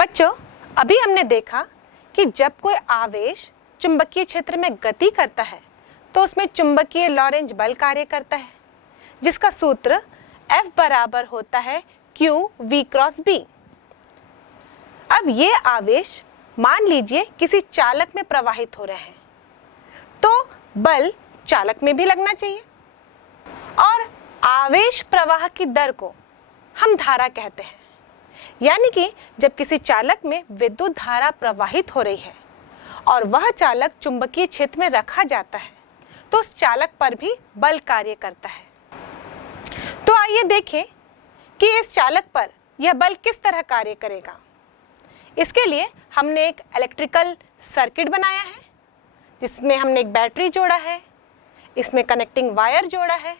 बच्चों, अभी हमने देखा कि जब कोई आवेश चुंबकीय क्षेत्र में गति करता है तो उसमें चुंबकीय लॉरेंज बल कार्य करता है, जिसका सूत्र F बराबर होता है QV क्रॉस B। अब ये आवेश मान लीजिए किसी चालक में प्रवाहित हो रहे हैं, तो बल चालक में भी लगना चाहिए और आवेश प्रवाह की दर को हम धारा कहते हैं। यानी कि जब किसी चालक में विद्युत धारा प्रवाहित हो रही है और वह चालक चुंबकीय क्षेत्र में रखा जाता है तो उस चालक पर भी बल कार्य करता है। तो आइए देखें कि इस चालक पर यह बल किस तरह कार्य करेगा। इसके लिए हमने एक इलेक्ट्रिकल सर्किट बनाया है जिसमें हमने एक बैटरी जोड़ा है, इसमें कनेक्टिंग वायर जोड़ा है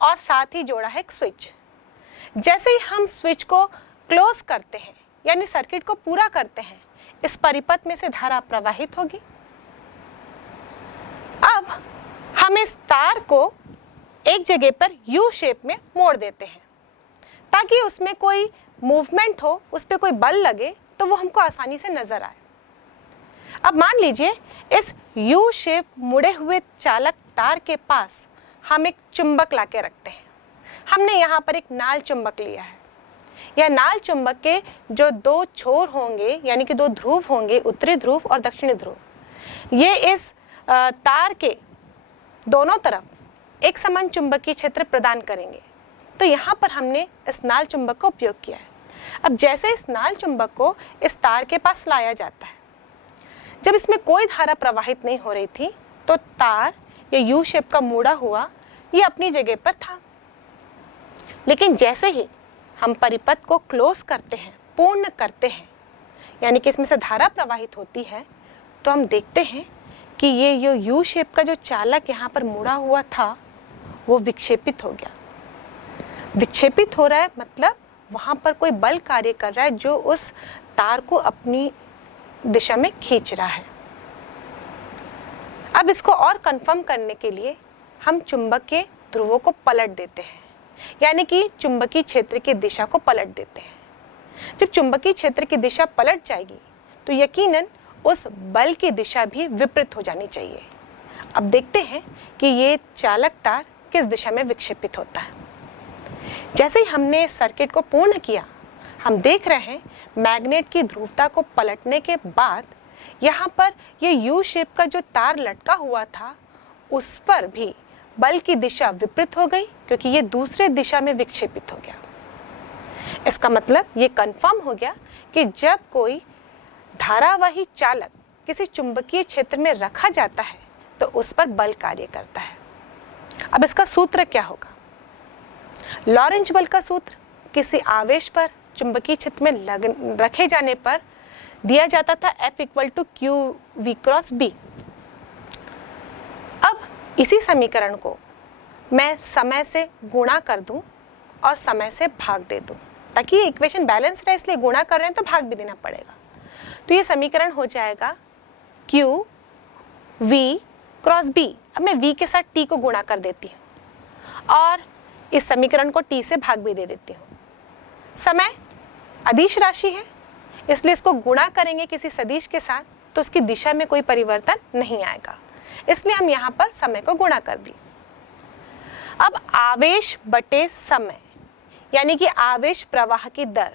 और साथ ही जोड़ा है एक स्विच। जैसे ही हम स्विच को क्लोज करते हैं यानी सर्किट को पूरा करते हैं, इस परिपथ में से धारा प्रवाहित होगी। अब हम इस तार को एक जगह पर यू शेप में मोड़ देते हैं ताकि उसमें कोई मूवमेंट हो, उस पर कोई बल लगे तो वो हमको आसानी से नजर आए। अब मान लीजिए इस यू शेप मुड़े हुए चालक तार के पास हम एक चुंबक लाके रखते हैं। हमने यहाँ पर एक नाल चुंबक लिया है। यह नाल चुंबक के जो दो छोर होंगे यानी कि दो ध्रुव होंगे, उत्तरी ध्रुव और दक्षिणी ध्रुव, ये इस तार के दोनों तरफ एक समान चुंबकीय क्षेत्र प्रदान करेंगे। तो यहाँ पर हमने इस नाल चुंबक का उपयोग किया है। अब जैसे इस नाल चुंबक को इस तार के पास लाया जाता है, जब इसमें कोई धारा प्रवाहित नहीं हो रही थी तो तार ये यू शेप का मुड़ा हुआ ये अपनी जगह पर था। लेकिन जैसे ही हम परिपथ को क्लोज करते हैं, पूर्ण करते हैं, यानी कि इसमें से धारा प्रवाहित होती है, तो हम देखते हैं कि ये यू शेप का जो चालक यहाँ पर मुड़ा हुआ था वो विक्षेपित हो गया। विक्षेपित हो रहा है मतलब वहाँ पर कोई बल कार्य कर रहा है जो उस तार को अपनी दिशा में खींच रहा है। अब इसको और कंफर्म करने के लिए हम चुंबक के ध्रुवों को पलट देते हैं, यानी कि चुंबकीय क्षेत्र की दिशा को पलट देते हैं। जब चुंबकीय क्षेत्र की दिशा पलट जाएगी तो यकीनन उस बल की दिशा भी विपरीत हो जानी चाहिए। अब देखते हैं कि ये चालक तार किस दिशा में विक्षेपित होता है। जैसे ही हमने इस सर्किट को पूर्ण किया, हम देख रहे हैं मैग्नेट की ध्रुवता को पलटने के बाद यहाँ पर ये यू शेप का जो तार लटका हुआ था उस पर भी बल की दिशा विपरीत हो गई, क्योंकि ये दूसरे दिशा में विक्षेपित हो गया। इसका मतलब ये कंफर्म हो गया कि जब कोई धारावाही चालक किसी चुंबकीय क्षेत्र में रखा जाता है तो उस पर बल कार्य करता है। अब इसका सूत्र क्या होगा? लॉरेंज बल का सूत्र किसी आवेश पर चुंबकीय क्षेत्र में रखे जाने पर दिया जाता था F = QV क्रॉस B। अब इसी समीकरण को मैं समय से गुणा कर दूं और समय से भाग दे दूं ताकि ये इक्वेशन बैलेंस रहे, इसलिए गुणा कर रहे हैं तो भाग भी देना पड़ेगा। तो ये समीकरण हो जाएगा QV क्रॉस B। अब मैं V के साथ T को गुणा कर देती हूँ और इस समीकरण को T से भाग भी दे देती हूँ। समय अदिश राशि है, इसलिए इसको गुणा करेंगे किसी सदिश के साथ तो उसकी दिशा में कोई परिवर्तन नहीं आएगा, इसलिए हम यहाँ पर समय को गुणा कर दी। अब आवेश बटे समय यानी कि आवेश प्रवाह की दर,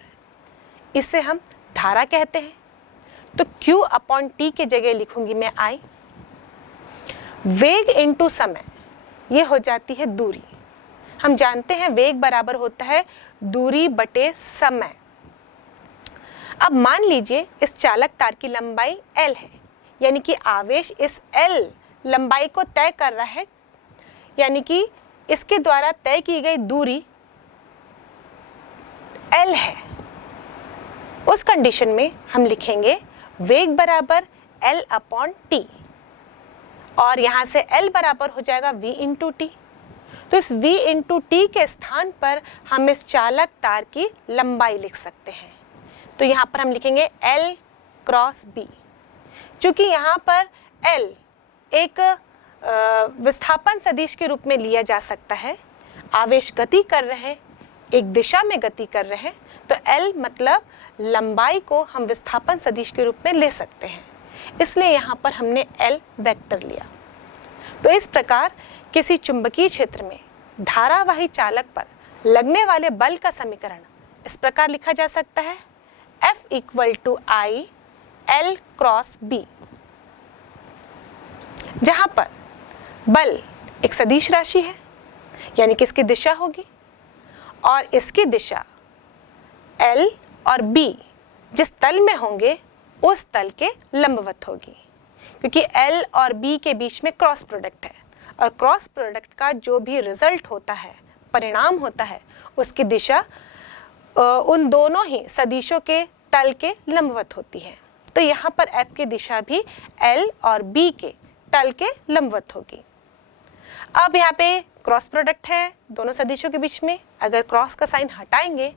इसे हम धारा कहते हैं। तो Q/T के जगह लिखूंगी मैं I। वेग इंटू समय ये हो जाती है दूरी। हम जानते हैं वेग बराबर होता है दूरी बटे समय। अब मान लीजिए इस चालक तार की लंबाई L है, यानी कि आवेश इस L लंबाई को तय कर रहा है, यानी कि इसके द्वारा तय की गई दूरी L है। उस कंडीशन में हम लिखेंगे वेग बराबर L/T और यहाँ से L बराबर हो जाएगा V × T। तो इस V × T के स्थान पर हम इस चालक तार की लंबाई लिख सकते हैं। तो यहाँ पर हम लिखेंगे L क्रॉस B। चूंकि यहाँ पर L एक विस्थापन सदिश के रूप में लिया जा सकता है, आवेश गति कर रहे हैं, एक दिशा में गति कर रहे हैं, तो L मतलब लंबाई को हम विस्थापन सदिश के रूप में ले सकते हैं, इसलिए यहाँ पर हमने L वेक्टर लिया। तो इस प्रकार किसी चुंबकीय क्षेत्र में धारावाही चालक पर लगने वाले बल का समीकरण इस प्रकार लिखा जा सकता है, F = I L cross B, जहां पर बल एक सदिश राशि है, यानी कि इसकी दिशा होगी और इसकी दिशा L और B जिस तल में होंगे उस तल के लंबवत होगी, क्योंकि L और B के बीच में क्रॉस प्रोडक्ट है और क्रॉस प्रोडक्ट का जो भी रिजल्ट होता है, परिणाम होता है, उसकी दिशा उन दोनों ही सदिशों के तल के लंबवत होती है। तो यहाँ पर F की दिशा भी L और B के तल के लंबवत होगी। अब यहाँ पे क्रॉस प्रोडक्ट है दोनों सदिशों के बीच में, अगर क्रॉस का साइन हटाएंगे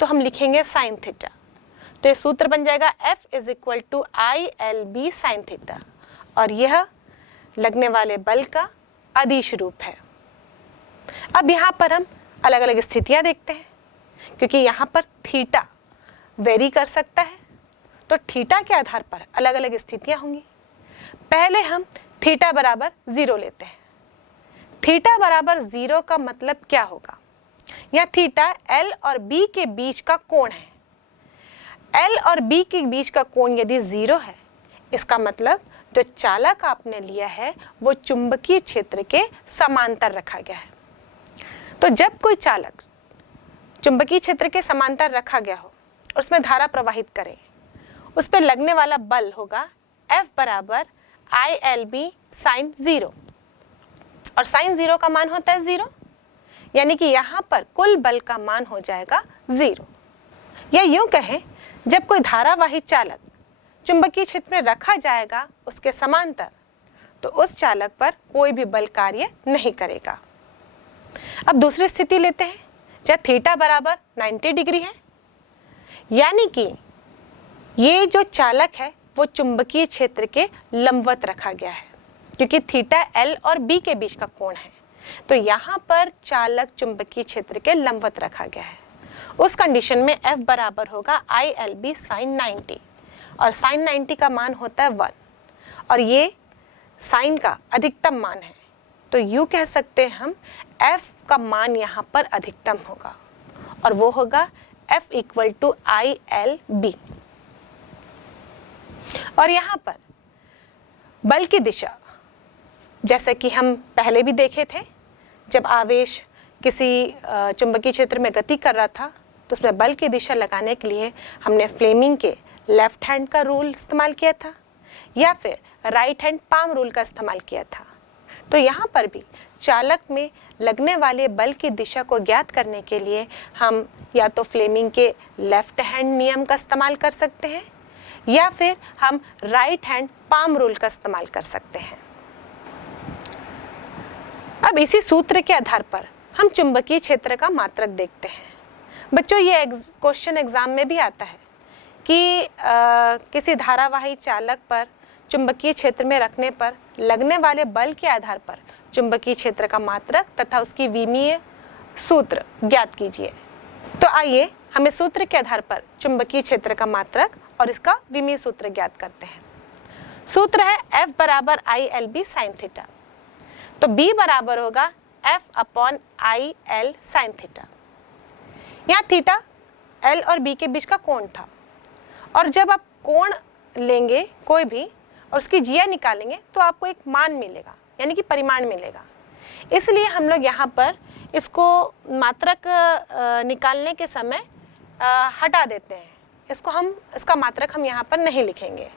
तो हम लिखेंगे साइन थीटा। तो ये सूत्र बन जाएगा F = ILB साइन थीटा, और यह लगने वाले बल का अदिश रूप है। अब यहाँ पर हम अलग अलग स्थितियाँ देखते हैं, क्योंकि यहाँ पर थीटा वेरी कर सकता है, तो थीटा के आधार पर अलग अलग स्थितियाँ होंगी। पहले हम थीटा बराबर 0 लेते हैं। थीटा बराबर 0 का मतलब क्या होगा? यहाँ थीटा L और B के बीच का कोण है। L और B के बीच का कोण यदि 0 है, इसका मतलब जो चालक आपने लिया है वो चुंबकीय क्षेत्र के समांतर रखा गया है। तो जब कोई चालक चुंबकीय क्षेत्र के समांतर रखा गया हो और उसमें धारा प्रवाहित करे, उस पर लगने वाला बल होगा F = ILB साइन 0, और साइन 0 का मान होता है 0, यानी कि यहाँ पर कुल बल का मान हो जाएगा 0। या यूं कहें, जब कोई धारावाही चालक चुंबकीय क्षेत्र में रखा जाएगा उसके समांतर, तो उस चालक पर कोई भी बल कार्य नहीं करेगा। अब दूसरी स्थिति लेते हैं, जब थीटा बराबर 90 डिग्री है, यानी कि ये जो चालक है वो चुंबकीय क्षेत्र के लंबवत रखा गया है, क्योंकि थीटा L और B के बीच का कोण है, तो यहाँ पर चालक चुंबकीय क्षेत्र के लंबवत रखा गया है। उस कंडीशन में F बराबर होगा ILB साइन 90, और साइन 90 का मान होता है 1, और ये साइन का अधिकतम मान है, तो यूँ कह सकते हैं हम F का मान यहाँ पर अधिकतम होगा, और वो होगा F = ILB। और यहाँ पर बल की दिशा, जैसे कि हम पहले भी देखे थे, जब आवेश किसी चुंबकीय क्षेत्र में गति कर रहा था तो उसमें बल की दिशा लगाने के लिए हमने फ्लेमिंग के लेफ्ट हैंड का रूल इस्तेमाल किया था या फिर राइट हैंड पाम रूल का इस्तेमाल किया था। तो यहाँ पर भी चालक में लगने वाले बल की दिशा को ज्ञात करने के लिए हम या तो फ्लेमिंग के लेफ्ट हैंड नियम का इस्तेमाल कर सकते हैं या फिर हम राइट हैंड पाम रूल का इस्तेमाल कर सकते हैं। अब इसी सूत्र के आधार पर हम चुंबकीय क्षेत्र का मात्रक देखते हैं। बच्चों, ये क्वेश्चन एग्जाम में भी आता है कि किसी धारावाही चालक पर चुंबकीय क्षेत्र में रखने पर लगने वाले बल के आधार पर चुंबकीय क्षेत्र का मात्रक तथा उसकी विमीय सूत्र ज्ञात कीजिए। तो आइए हम इस सूत्र के आधार पर चुंबकीय क्षेत्र का मात्रक और इसका विमीय सूत्र ज्ञात करते हैं। सूत्र है F = ILB साइन थीटा, तो B बराबर होगा F/IL साइन थीटा। यहाँ थीटा L और B के बीच का कोण था, और जब आप कोण लेंगे कोई भी और उसकी जिया निकालेंगे तो आपको एक मान मिलेगा, यानी कि परिमाण मिलेगा। इसलिए हम लोग यहाँ पर इसको मात्रक निकालने के समय हटा देते हैं। इसका मात्रक हम यहाँ पर नहीं लिखेंगे,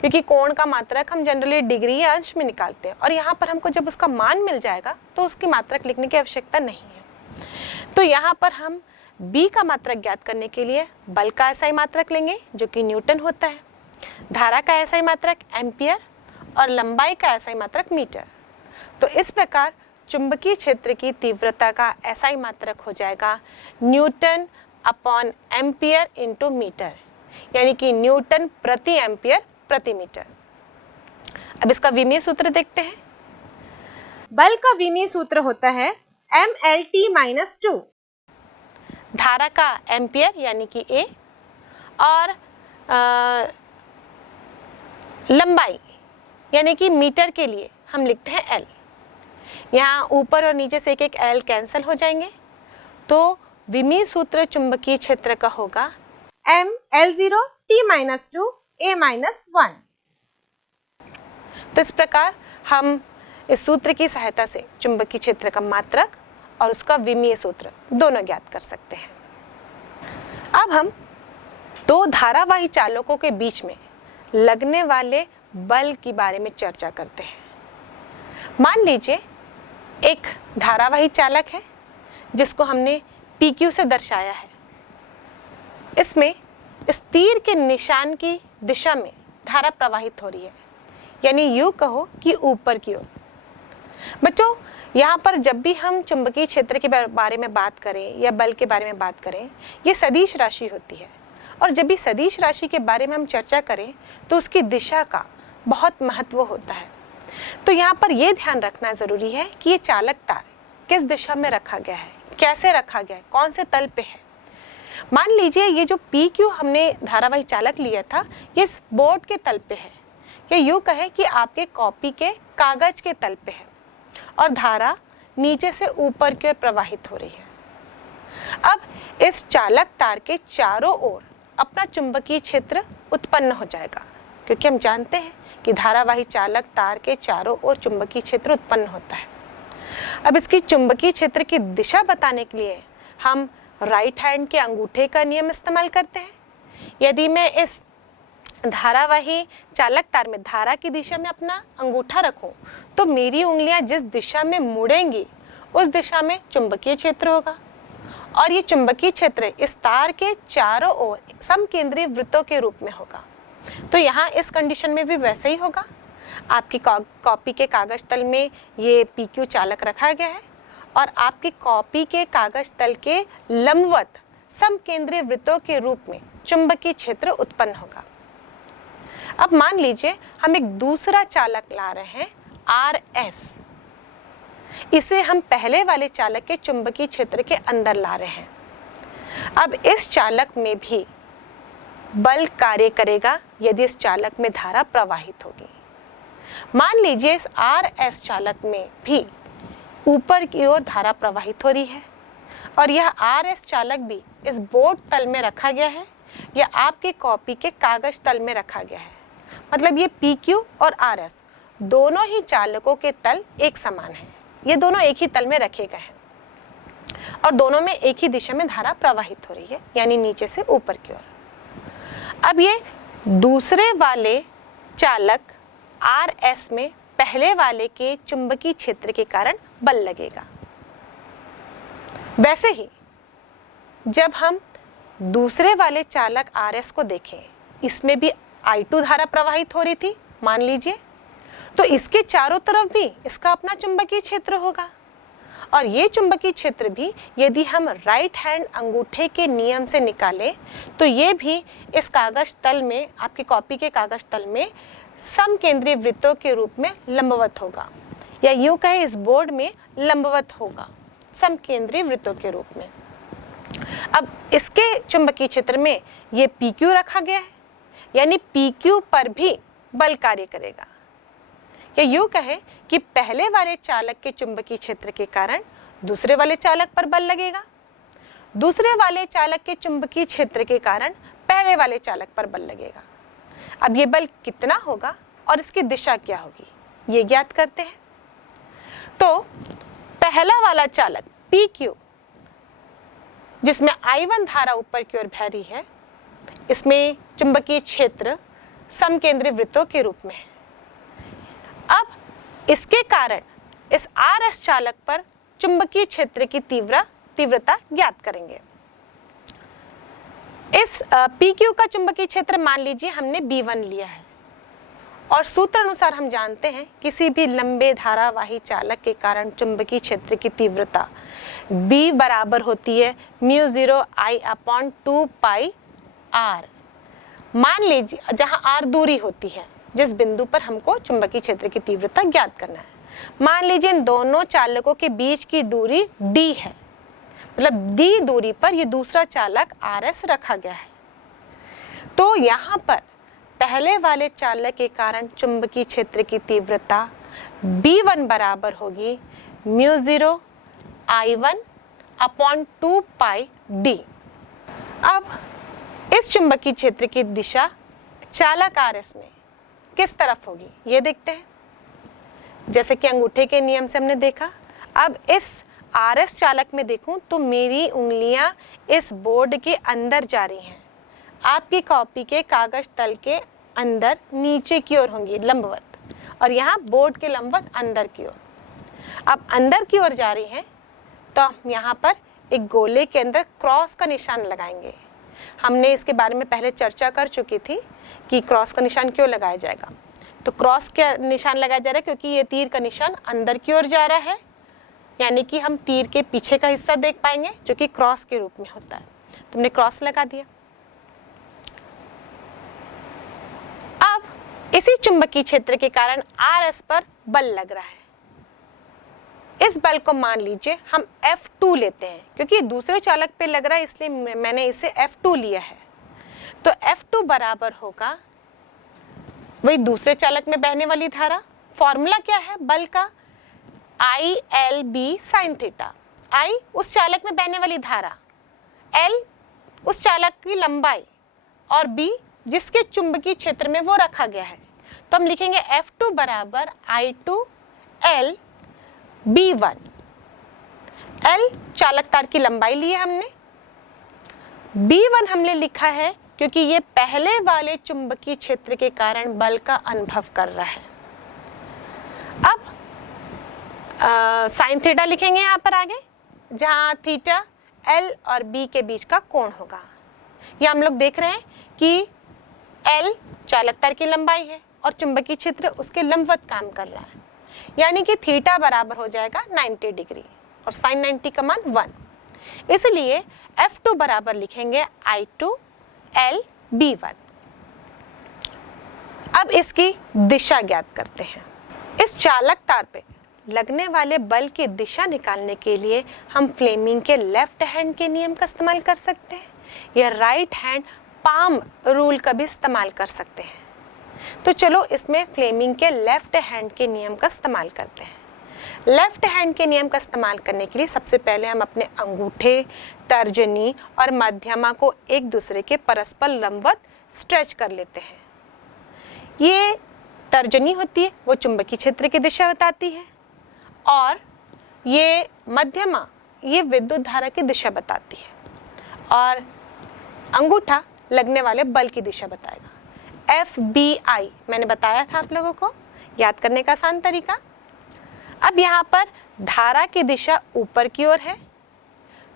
क्योंकि कोण का मात्रक हम जनरली डिग्री या अंश में निकालते हैं, और यहाँ पर हमको जब उसका मान मिल जाएगा तो उसकी मात्रक लिखने की आवश्यकता नहीं है। तो यहाँ पर हम B का मात्रक ज्ञात करने के लिए बल का SI मात्रक लेंगे, जो कि न्यूटन होता है, धारा का SI मात्रक एम्पियर, और लंबाई का SI मात्रक मीटर। तो इस प्रकार चुंबकीय क्षेत्र की तीव्रता का SI मात्रक हो जाएगा N/एम्पियर × मीटर, यानी कि न्यूटन प्रति एम्पियर प्रति मीटर। अब इसका विमीय सूत्र देखते हैं। बल का विमीय सूत्र होता है MLT - 2, धारा का एम्पियर यानी कि A, और लंबाई यानी कि मीटर के लिए हम लिखते हैं L। यहाँ ऊपर और नीचे से एक एक L कैंसिल हो जाएंगे, तो विमीय सूत्र चुंबकीय क्षेत्र का होगा M L0 T-2 A-1। तो इस प्रकार हम इस सूत्र की सहायता से चुंबकीय क्षेत्र का मात्रक और उसका विमीय सूत्र दोनों ज्ञात कर सकते हैं। अब हम दो धारावाही चालकों के बीच में लगने वाले बल के बारे में चर्चा करते हैं। मान लीजिए एक धारावाही चालक है जिसको हमने PQ से दर्शाया है। इसमें इस तीर के निशान की दिशा में धारा प्रवाहित हो रही है, यानी यूं कहो कि ऊपर की ओर। बच्चों, यहाँ पर जब भी हम चुंबकीय क्षेत्र के बारे में बात करें या बल के बारे में बात करें, ये सदिश राशि होती है, और जब भी सदिश राशि के बारे में हम चर्चा करें तो उसकी दिशा का बहुत महत्व होता है। तो यहाँ पर यह ध्यान रखना जरूरी है कि ये चालक तार किस दिशा में रखा गया है, कैसे रखा गया है, कौन से तल पे है। मान लीजिए ये जो PQ हमने धारावाही चालक लिया था, ये इस बोर्ड के तल पे है, या यूँ कहे कि आपके कॉपी के कागज के तल पे है, और धारा नीचे से ऊपर की ओर प्रवाहित हो रही है। अब इस चालक तार के चारों ओर अपना चुंबकीय क्षेत्र उत्पन्न हो जाएगा, क्योंकि हम जानते हैं कि धारावाही चालक तार के चारों ओर चुंबकीय क्षेत्र उत्पन्न होता है। अब इसकी चुंबकीय क्षेत्र की दिशा बताने के लिए हम राइट हैंड के अंगूठे का नियम इस्तेमाल करते हैं। यदि मैं इस धारावाही चालक तार में धारा की दिशा में अपना अंगूठा रखूं, तो मेरी उंगलियां जिस दिशा में मुड़ेंगी उस दिशा में चुंबकीय क्षेत्र होगा, और ये चुंबकीय क्षेत्र इस तार के चारों ओर समकेंद्रीय वृत्तों के रूप में होगा। तो यहाँ इस कंडीशन में भी वैसे ही होगा। आपकी कॉपी के कागज तल में ये PQ चालक रखा गया है, और आपकी कॉपी के कागज तल के लंबवत समकेंद्रीय वृत्तों के रूप में चुंबकीय क्षेत्र उत्पन्न होगा। अब मान लीजिए हम एक दूसरा चालक ला रहे हैं RS। इसे हम पहले वाले चालक के चुंबकीय क्षेत्र के अंदर ला रहे हैं। अब इस चालक में भी बल कार्य करेगा यदि इस चालक में धारा प्रवाहित होगी। मान लीजिए इस RS चालक में भी ऊपर की ओर धारा प्रवाहित हो रही है, और यह RS चालक भी इस बोर्ड तल में रखा गया है या आपके कॉपी के कागज तल में रखा गया है। मतलब ये PQ और RS दोनों ही चालकों के तल एक समान हैं, ये दोनों एक ही तल में रखे गए हैं, और दोनों में एक ही दिशा में धारा प्रवाहित हो रही है, यानी नीचे से ऊपर की ओर। अब ये दूसरे वाले चालक RS में पहले वाले के चुंबकीय क्षेत्र के कारण बल लगेगा। वैसे ही जब हम दूसरे वाले चालक RS को देखें, इसमें भी I2 धारा प्रवाहित हो रही थी मान लीजिए, तो इसके चारों तरफ भी इसका अपना चुंबकीय क्षेत्र होगा, और ये चुंबकीय क्षेत्र भी यदि हम राइट हैंड अंगूठे के नियम से निकालें तो ये भी इस कागज तल में, आपकी कॉपी के कागज तल में समकेंद्रीय वृत्तों के रूप में लंबवत होगा, या यूं कहें इस बोर्ड में लंबवत होगा समकेंद्रीय वृत्तों के रूप में। अब इसके चुंबकीय क्षेत्र में ये PQ रखा गया है, यानी PQ पर भी बल कार्य करेगा, या यूं कहें कि पहले वाले चालक के चुंबकीय क्षेत्र के कारण दूसरे वाले चालक पर बल लगेगा, दूसरे वाले चालक के चुंबकीय क्षेत्र के कारण पहले वाले चालक पर बल लगेगा। अब ये बल कितना होगा और इसकी दिशा क्या होगी, ये ज्ञात करते हैं। तो पहला वाला चालक PQ, जिसमें I1 धारा ऊपर की ओर बह रही है, इसमें चुंबकीय क्षेत्र समकेंद्रीय वृत्तों के रूप में है। अब इसके कारण इस RS चालक पर चुंबकीय क्षेत्र की तीव्रता ज्ञात करेंगे। इस PQ का चुंबकीय क्षेत्र मान लीजिए हमने B1 लिया है, और सूत्र अनुसार हम जानते हैं किसी भी लंबे धारावाही चालक के कारण चुंबकीय क्षेत्र की तीव्रता B बराबर होती है μ0 I/2 पाई R। मान लीजिए जहां R दूरी होती है जिस बिंदु पर हमको चुंबकीय क्षेत्र की तीव्रता ज्ञात करना है। मान लीजिए इन दोनों चालकों के बीच की दूरी D है, मतलब d दूरी पर ये दूसरा चालक RS रखा गया है। तो यहाँ पर पहले वाले चालक के कारण चुंबकीय क्षेत्र की तीव्रता B1 बराबर होगी μ0 I1 अपॉन 2 पाई d। अब इस चुंबकीय क्षेत्र की दिशा चालक RS में किस तरफ होगी ये देखते हैं। जैसे कि अंगूठे के नियम से हमने देखा, अब इस RS चालक में देखूं तो मेरी उंगलियां इस बोर्ड के अंदर जा रही हैं, आपकी कॉपी के कागज तल के अंदर नीचे की ओर होंगी लंबवत, और यहाँ बोर्ड के लंबवत अंदर की ओर। अब अंदर की ओर जा रही हैं तो हम यहाँ पर एक गोले के अंदर क्रॉस का निशान लगाएंगे। हमने इसके बारे में पहले चर्चा कर चुकी थी कि क्रॉस का निशान क्यों लगाया जाएगा। तो क्रॉस का निशान लगाया जा रहा है क्योंकि ये तीर का निशान अंदर की ओर जा रहा है, यानी कि हम तीर के पीछे का हिस्सा देख पाएंगे जो कि क्रॉस के रूप में होता है। तुमने क्रॉस लगा दिया। अब इसी चुंबकीय क्षेत्र के कारण RS पर बल लग रहा है। इस बल को मान लीजिए हम F2 लेते हैं, क्योंकि दूसरे चालक पे लग रहा है इसलिए मैंने इसे F2 लिया है। तो F2 बराबर होगा वही दूसरे चालक में बहने वाली धारा। फॉर्मूला क्या है बल का? ILB sine theta. I उस चालक में बहने वाली धारा, L उस चालक की लंबाई, और B जिसके चुंबकीय क्षेत्र में वो रखा गया है। तो हम लिखेंगे F2 बराबर I2 L B1। L चालक तार की लंबाई ली है हमने, B1 हमने लिखा है क्योंकि ये पहले वाले चुंबकीय क्षेत्र के कारण बल का अनुभव कर रहा है। अब साइन थीटा लिखेंगे यहाँ पर आगे, जहाँ थीटा L और B के बीच का कोण होगा। ये हम लोग देख रहे हैं कि L चालक तार की लंबाई है और चुंबकीय क्षेत्र उसके लंबवत काम कर रहा है, यानी कि थीटा बराबर हो जाएगा 90 डिग्री और साइन 90 का मान 1। इसलिए F2 बराबर लिखेंगे I2 L B1। अब इसकी दिशा ज्ञात करते हैं। इस चालक तार पे लगने वाले बल की दिशा निकालने के लिए हम फ्लेमिंग के लेफ्ट हैंड के नियम का इस्तेमाल कर सकते हैं या राइट हैंड पाम रूल का भी इस्तेमाल कर सकते हैं। तो चलो इसमें फ्लेमिंग के लेफ्ट हैंड के नियम का इस्तेमाल करते हैं। लेफ्ट हैंड के नियम का इस्तेमाल करने के लिए सबसे पहले हम अपने अंगूठे, तर्जनी और मध्यमा को एक दूसरे के परस्पर लंबवत स्ट्रेच कर लेते हैं। ये तर्जनी होती है, वो चुंबकीय क्षेत्र की दिशा बताती है, और ये मध्यमा ये विद्युत धारा की दिशा बताती है, और अंगूठा लगने वाले बल की दिशा बताएगा। FBI मैंने बताया था आप लोगों को, याद करने का आसान तरीका। अब यहाँ पर धारा की दिशा ऊपर की ओर है,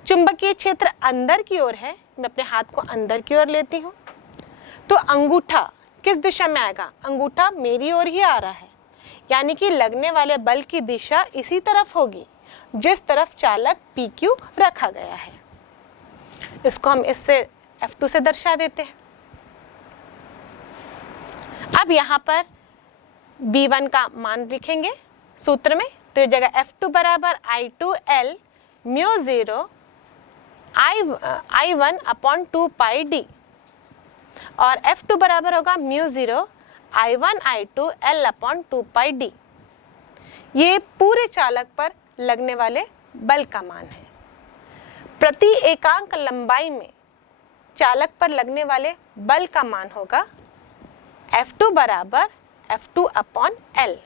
चुंबकीय क्षेत्र अंदर की ओर है। मैं अपने हाथ को अंदर की ओर लेती हूँ, तो अंगूठा किस दिशा में आएगा? अंगूठा मेरी ओर ही आ रहा है, यानी कि लगने वाले बल की दिशा इसी तरफ होगी जिस तरफ चालक PQ रखा गया है। इसको हम इससे F2 से दर्शा देते हैं। अब यहाँ पर B1 का मान लिखेंगे सूत्र में, तो ये जगह F2 बराबर I2 L μ0 I1 अपॉन 2 पाई D, और F2 बराबर होगा μ0 I1 I2 L अपॉन 2 पाई D। ये पूरे चालक पर लगने वाले बल का मान है। प्रति एकांक लंबाई में चालक पर लगने वाले बल का मान होगा F2 बराबर F2 अपॉन L।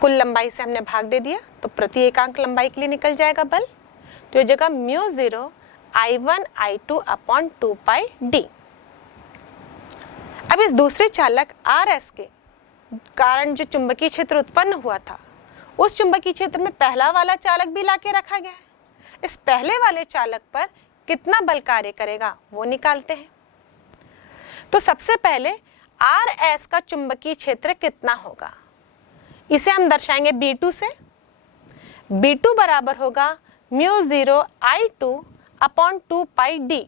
कुल लंबाई से हमने भाग दे दिया तो प्रति एकांक लंबाई के लिए निकल जाएगा बल, तो ये जगह μ0 I1 I2 अपॉन 2 पाई D। अब इस दूसरे चालक RS के कारण जो चुंबकीय क्षेत्र उत्पन्न हुआ था, उस चुंबकीय क्षेत्र में पहला वाला चालक भी लाके रखा गया है। इस पहले वाले चालक पर कितना बल कार्य करेगा वो निकालते हैं। तो सबसे पहले RS का चुंबकीय क्षेत्र कितना होगा, इसे हम दर्शाएंगे B2 से। B2 बराबर होगा μ0 I2 अपॉन 2 पाई D,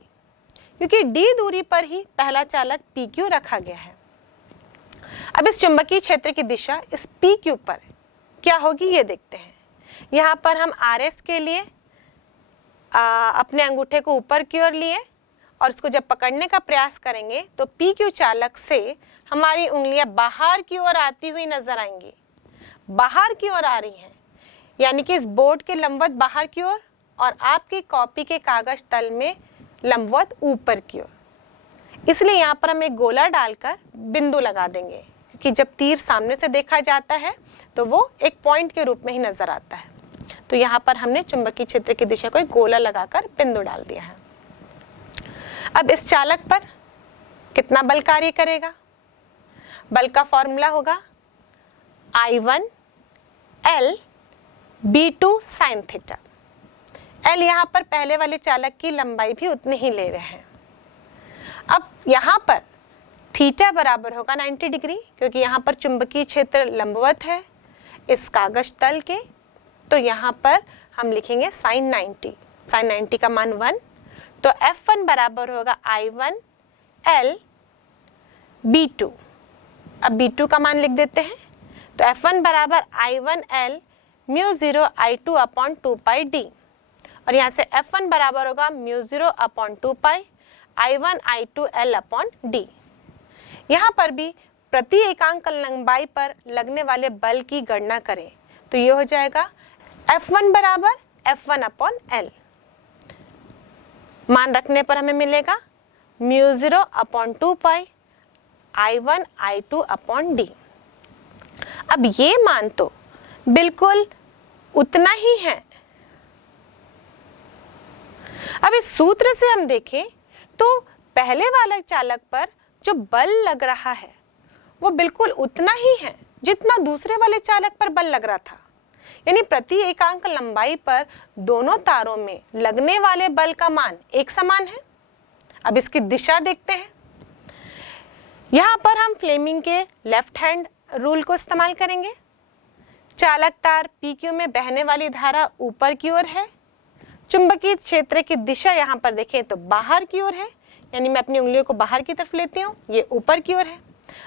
क्योंकि D दूरी पर ही पहला चालक PQ रखा गया है। अब इस चुंबकीय क्षेत्र की दिशा इस PQ पर क्या होगी ये देखते हैं। यहाँ पर हम RS के लिए अपने अंगूठे को ऊपर की ओर लिए और उसको जब पकड़ने का प्रयास करेंगे तो पी क्यू चालक से हमारी उंगलियां बाहर की ओर आती हुई नजर आएंगी। बाहर की ओर आ रही हैं, यानी कि इस बोर्ड के लंबवत बाहर की ओर और आपकी कॉपी के कागज तल में लंबवत ऊपर की ओर। इसलिए यहाँ पर हम एक गोला डालकर बिंदु लगा देंगे, क्योंकि जब तीर सामने से देखा जाता है तो वो एक पॉइंट के रूप में ही नजर आता है। तो यहाँ पर हमने चुंबकीय क्षेत्र की दिशा को एक गोला लगाकर बिंदु डाल दिया है। अब इस चालक पर कितना बल कार्य करेगा? बल का फॉर्मूला होगा I1 L B2 sine theta. L यहाँ पर पहले वाले चालक की लंबाई भी उतनी ही ले रहे हैं। अब यहाँ पर थीटा बराबर होगा 90 डिग्री, क्योंकि यहाँ पर चुंबकीय क्षेत्र लंबवत है इस कागज तल के। तो यहाँ पर हम लिखेंगे साइन 90। साइन 90 का मान 1, तो F1 बराबर होगा I1 L B2। अब B2 का मान लिख देते हैं, तो F1 बराबर I1 L mu 0 I2 upon 2 पाई D, और यहाँ से F1 बराबर होगा म्यू 0 अपॉन 2 पाई I1 I2 L upon D। यहाँ पर भी प्रति एकांक लंबाई पर लगने वाले बल की गणना करें तो ये हो जाएगा F1 बराबर F1 अपॉन L। मान रखने पर हमें मिलेगा म्यू 0 अपॉन 2 पाई I1 I2 अपॉन D। अब ये मान तो बिल्कुल उतना ही है। अब इस सूत्र से हम देखें तो पहले वाले चालक पर जो बल लग रहा है वो बिल्कुल उतना ही है जितना दूसरे वाले चालक पर बल लग रहा था, यानी प्रति एकांक लंबाई पर दोनों तारों में लगने वाले बल का मान एक समान है। अब इसकी दिशा देखते हैं। यहाँ पर हम फ्लेमिंग के लेफ्ट हैंड रूल को इस्तेमाल करेंगे। चालक तार PQ में बहने वाली धारा ऊपर की ओर है। चुंबकीय क्षेत्र की दिशा यहाँ पर देखें तो बाहर की ओर है, यानी मैं अपनी उंगलियों को बाहर की तरफ लेती हूँ, ये ऊपर की ओर है।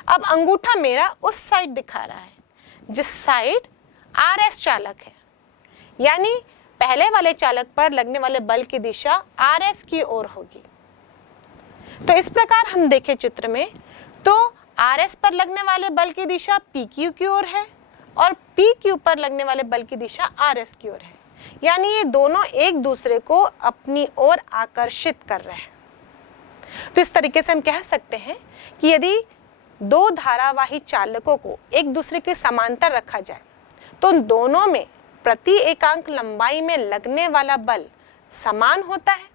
अब अंगूठा मेरा उस साइड दिखा रहा है जिस साइड RS चालक है, यानी पहले वाले चालक पर लगने वाले बल की दिशा RS की ओर होगी। तो इस प्रकार हम देखें चित्र में तो RS पर लगने वाले बल की दिशा PQ की ओर है और PQ पर लगने वाले बल की दिशा RS की ओर है, यानी ये दोनों एक दूसरे को अपनी ओर आकर्षित कर रहे हैं। तो इस तरीके से हम कह सकते हैं कि यदि दो धारावाही चालकों को एक दूसरे के समांतर रखा जाए तो उन दोनों में प्रति एकांक लंबाई में लगने वाला बल समान होता है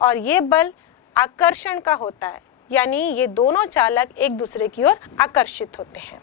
और ये बल आकर्षण का होता है, यानी ये दोनों चालक एक दूसरे की ओर आकर्षित होते हैं।